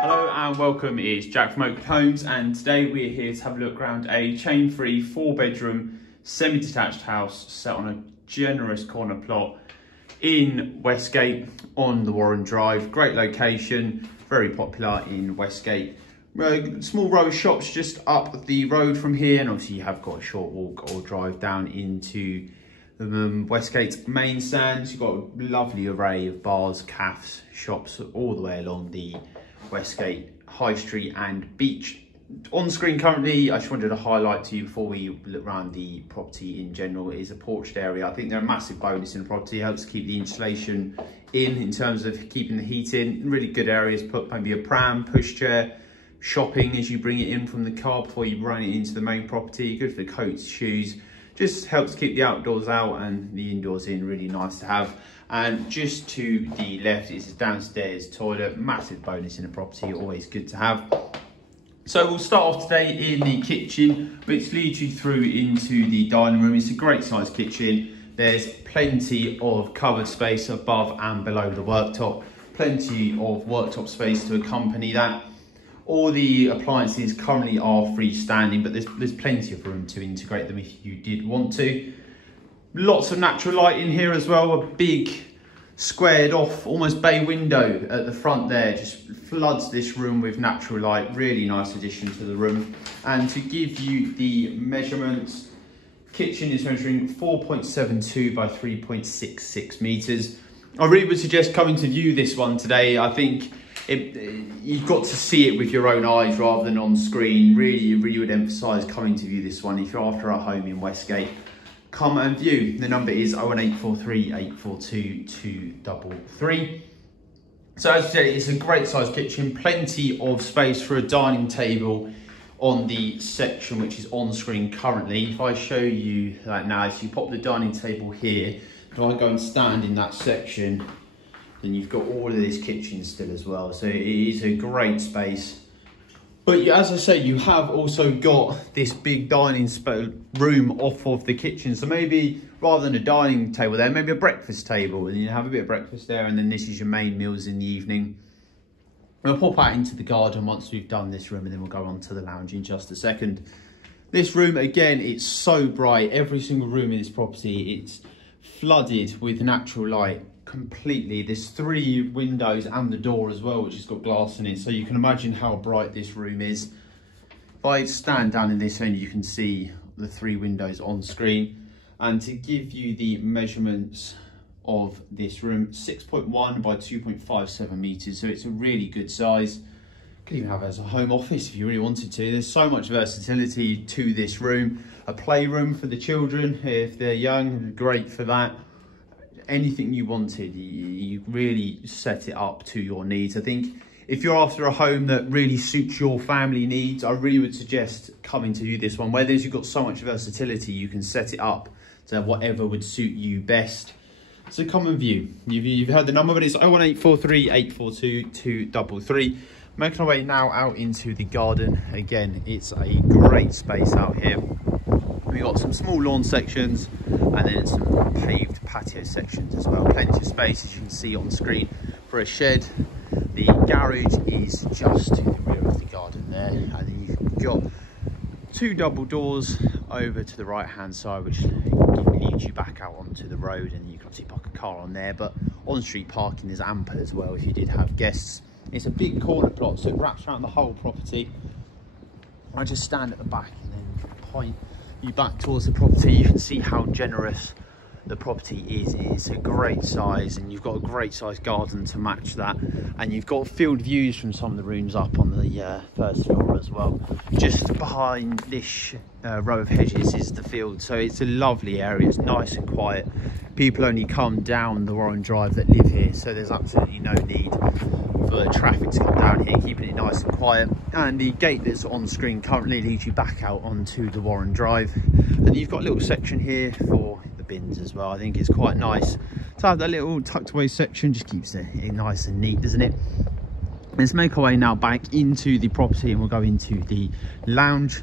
Hello and welcome, it's Jack from Oakwood Homes, and today we're here to have a look around a chain-free 4-bedroom semi-detached house set on a generous corner plot in Westgate on the Warren Drive. Great location, very popular in Westgate. Small row of shops just up the road from here, and obviously you have got a short walk or drive down into Westgate's main stands. You've got a lovely array of bars, cafes, shops all the way along the Westgate High Street and beach. On screen currently, I just wanted to highlight to you before we look around the property in general, is a porched area. I think they're a massive bonus in the property. It helps keep the insulation in terms of keeping the heat in. Really good areas, put maybe a pram, pushchair, shopping as you bring it in from the car before you run it into the main property. Good for the coats, shoes. Just helps keep the outdoors out and the indoors in. Really nice to have. And just to the left is a downstairs toilet. Massive bonus in a property, always good to have. So we'll start off today in the kitchen, which leads you through into the dining room. It's a great sized kitchen. There's plenty of cupboard space above and below the worktop. Plenty of worktop space to accompany that. All the appliances currently are freestanding, but there's plenty of room to integrate them if you did want to. Lots of natural light in here as well. A big squared off, almost bay window at the front there, just floods this room with natural light. Really nice addition to the room. And to give you the measurements, kitchen is measuring 4.72 by 3.66 meters. I really would suggest coming to view this one today. I think you've got to see it with your own eyes rather than on screen. Really would emphasise coming to view this one if you're after a home in Westgate. Come and view. The number is 01843 842 233. So as I said, it's a great sized kitchen, plenty of space for a dining table on the section which is on screen currently. If I show you that now, so you pop the dining table here, if I go and stand in that section, then you've got all of this kitchen still as well. So it is a great space. But as I say, you have also got this big dining room off of the kitchen. So maybe rather than a dining table there, maybe a breakfast table, and you have a bit of breakfast there, and then this is your main meals in the evening. We'll pop out into the garden once we've done this room, and then we'll go on to the lounge in just a second. This room, again, it's so bright. Every single room in this property, it's flooded with natural light completely. There's 3 windows and the door as well, which has got glass in it, so you can imagine how bright this room is. If I stand down in this end, you can see the 3 windows on screen. And to give you the measurements of this room, 6.1 by 2.57 meters, so it's a really good size. Could even have it as a home office if you really wanted to. There's so much versatility to this room. A playroom for the children if they're young, great for that. Anything you wanted, you really set it up to your needs. I think if you're after a home that really suits your family needs, I really would suggest coming to view this one. Where you've got so much versatility, you can set it up to whatever would suit you best. So come and view. You've heard the number, but it's 01843 842 233. Making our way now out into the garden. Again, it's a great space out here. We've got some small lawn sections and then some paved patio sections as well. Plenty of space, as you can see on screen, for a shed. The garage is just to the rear of the garden there, and then you've got 2 double doors over to the right hand side, which leads you back out onto the road, and you can obviously park a car on there, but on street parking is ample as well if you did have guests. It's a big corner plot, so it wraps around the whole property. I just stand at the back and then point you back towards the property. You can see how generous the property is. It's a great size, and you've got a great sized garden to match that, and you've got field views from some of the rooms up on the first floor as well. Just behind this row of hedges is the field, so it's a lovely area. It's nice and quiet. People only come down the Warren Drive that live here, so there's absolutely no need for traffic to come down here, keeping it nice and quiet. And the gate that's on screen currently leads you back out onto the Warren Drive, and you've got a little section here for the bins as well. I think it's quite nice to have that little tucked away section. Just keeps it nice and neat, doesn't it? Let's make our way now back into the property, and we'll go into the lounge,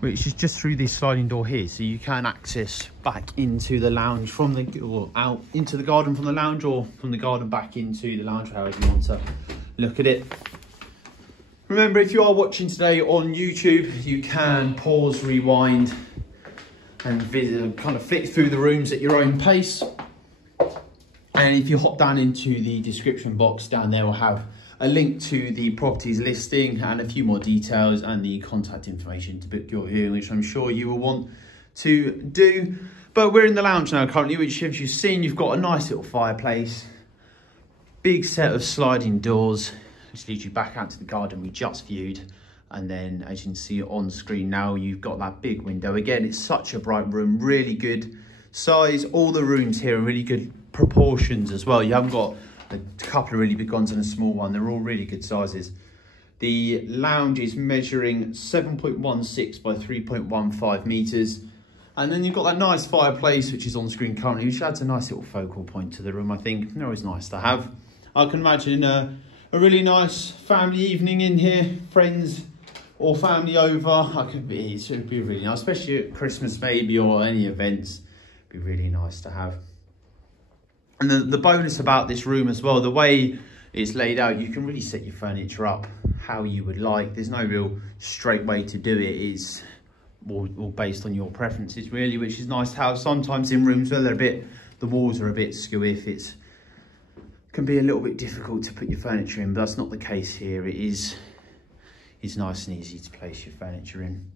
which is just through this sliding door here, so you can access back into the lounge from the, or out into the garden from the lounge, or from the garden back into the lounge, however you want to look at it. Remember, if you are watching today on YouTube, you can pause, rewind, and kind of flick through the rooms at your own pace. And if you hop down into the description box down there, we'll have a link to the property's listing and a few more details and the contact information to book your viewing, which I'm sure you will want to do. But we're in the lounge now currently, which, as you've seen, you've got a nice little fireplace, big set of sliding doors, which leads you back out to the garden we just viewed. And then, as you can see on screen now, you've got that big window. Again, it's such a bright room, really good size. All the rooms here are really good proportions as well. You haven't got a couple of really big ones and a small one. They're all really good sizes. The lounge is measuring 7.16 by 3.15 meters. And then you've got that nice fireplace, which is on screen currently, which adds a nice little focal point to the room, I think. They're always nice to have. I can imagine a really nice family evening in here, friends or family over. It should be really nice, especially at Christmas maybe, or any events. It'd be really nice to have. And the bonus about this room as well, the way it's laid out, you can really set your furniture up how you would like. There's no real straight way to do it. It's all based on your preferences really, which is nice to have. Sometimes in rooms where the walls are a bit skewy, can be a little bit difficult to put your furniture in, but that's not the case here. It's nice and easy to place your furniture in.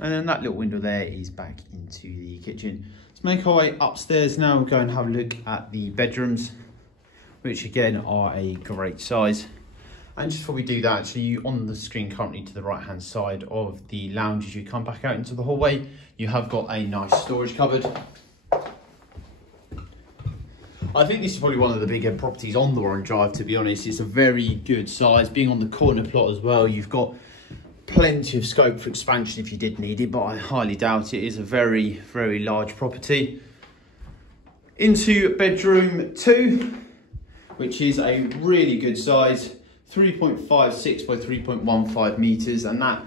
And then that little window there is back into the kitchen. Let's make our way upstairs now. We'll go and have a look at the bedrooms, which again are a great size. And just before we do that, actually, on the screen currently to the right hand side of the lounge, as you come back out into the hallway, you have got a nice storage cupboard. I think this is probably one of the bigger properties on the Warren Drive, to be honest. It's a very good size. Being on the corner plot as well, you've got plenty of scope for expansion if you did need it, but I highly doubt it. It is a very, very large property. Into bedroom 2, which is a really good size, 3.56 by 3.15 meters, and that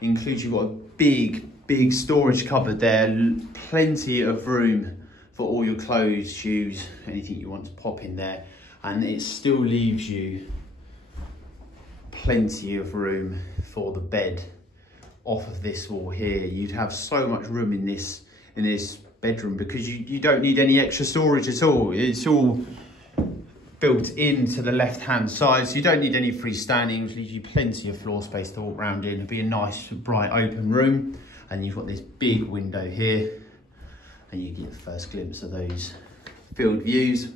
includes, you've got a big storage cupboard there, plenty of room for all your clothes, shoes, anything you want to pop in there, and it still leaves you plenty of room for the bed off of this wall here. You'd have so much room in this bedroom because you don't need any extra storage at all. It's all built into the left hand side, so you don't need any freestanding, which leaves you plenty of floor space to walk around in. It'll be a nice bright open room, and you've got this big window here, and you get the first glimpse of those field views.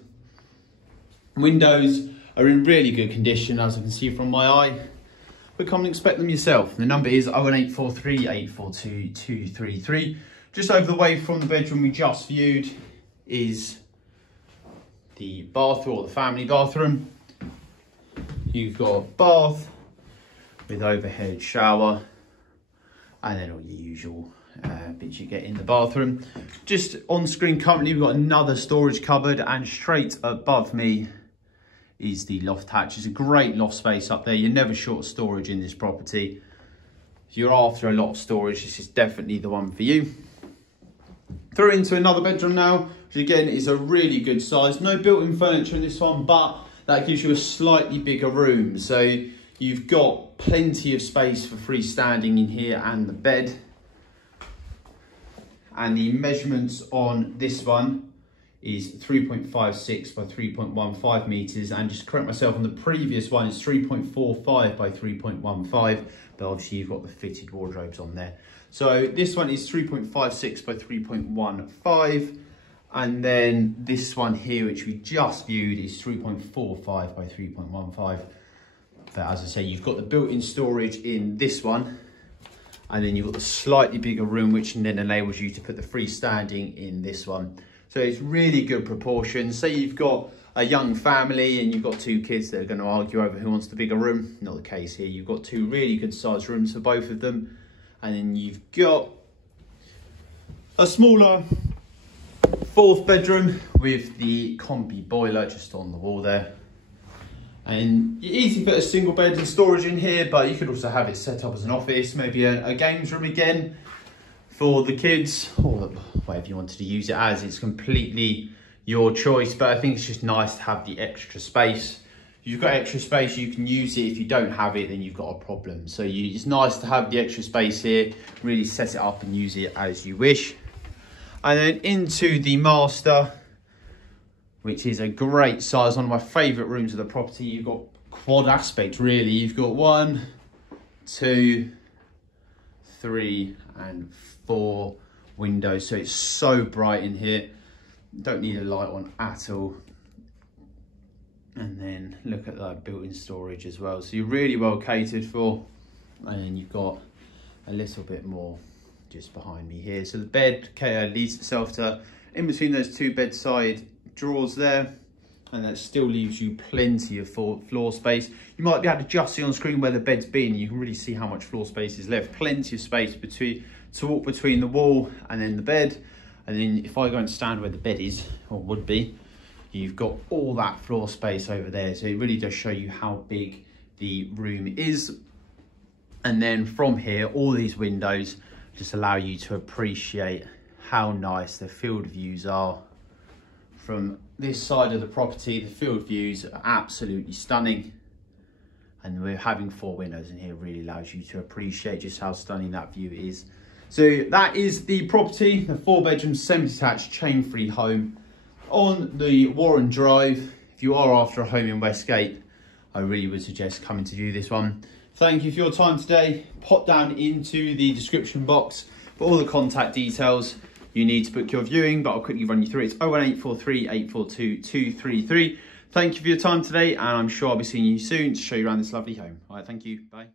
Windows are in really good condition, as I can see from my eye, but come and inspect them yourself. The number is 01843 842 233. Just over the way from the bedroom we just viewed is the bathroom, or the family bathroom. You've got a bath with overhead shower, and then all your usual bits you get in the bathroom. Just on screen currently, we've got another storage cupboard, and straight above me is the loft hatch. It's a great loft space up there. You're never short of storage in this property. If you're after a lot of storage, this is definitely the one for you. Through into another bedroom now, which again is a really good size. No built-in furniture in this one, but that gives you a slightly bigger room. So you've got plenty of space for freestanding in here and the bed. And the measurements on this one is 3.56 by 3.15 meters. And just to correct myself, on the previous one, it's 3.45 by 3.15. But obviously you've got the fitted wardrobes on there. So this one is 3.56 by 3.15. And then this one here, which we just viewed, is 3.45 by 3.15. But as I say, you've got the built-in storage in this one. And then you've got the slightly bigger room, which then enables you to put the freestanding in this one. So it's really good proportions. Say you've got a young family and you've got 2 kids that are going to argue over who wants the bigger room. Not the case here. You've got 2 really good sized rooms for both of them. And then you've got a smaller 4th bedroom with the combi boiler just on the wall there. And you easily put a single bed and storage in here, but you could also have it set up as an office, maybe a games room again for the kids, or whatever you wanted to use it as. It's completely your choice, but I think it's just nice to have the extra space you've got extra space, you can use it. If you don't have it, then you've got a problem. So it's nice to have the extra space here, really set it up and use it as you wish. And then into the master, which is a great size, one of my favourite rooms of the property. You've got quad aspect, really. You've got 1, 2, 3 and 4 windows, so it's so bright in here. Don't need a light on at all. And then look at that built-in storage as well, so you're really well catered for. And then you've got a little bit more just behind me here. So the bed leads itself to in between those 2 bedside drawers there, and that still leaves you plenty of floor space. You might be able to just see on screen where the bed's been. You can really see how much floor space is left. Plenty of space to walk between the wall and then the bed. And then if I go and stand where the bed is, or would be, you've got all that floor space over there. So it really does show you how big the room is. And then from here, all these windows just allow you to appreciate how nice the field views are. From this side of the property, the field views are absolutely stunning. And we're having 4 windows in here really allows you to appreciate just how stunning that view is. So that is the property, the 4-bedroom semi-detached chain-free home on the Warren Drive. If you are after a home in Westgate, I really would suggest coming to view this one. Thank you for your time today. Pop down into the description box for all the contact details you need to book your viewing, but I'll quickly run you through it. It's 01843 842 233. Thank you for your time today, and I'm sure I'll be seeing you soon to show you around this lovely home. All right, thank you. Bye.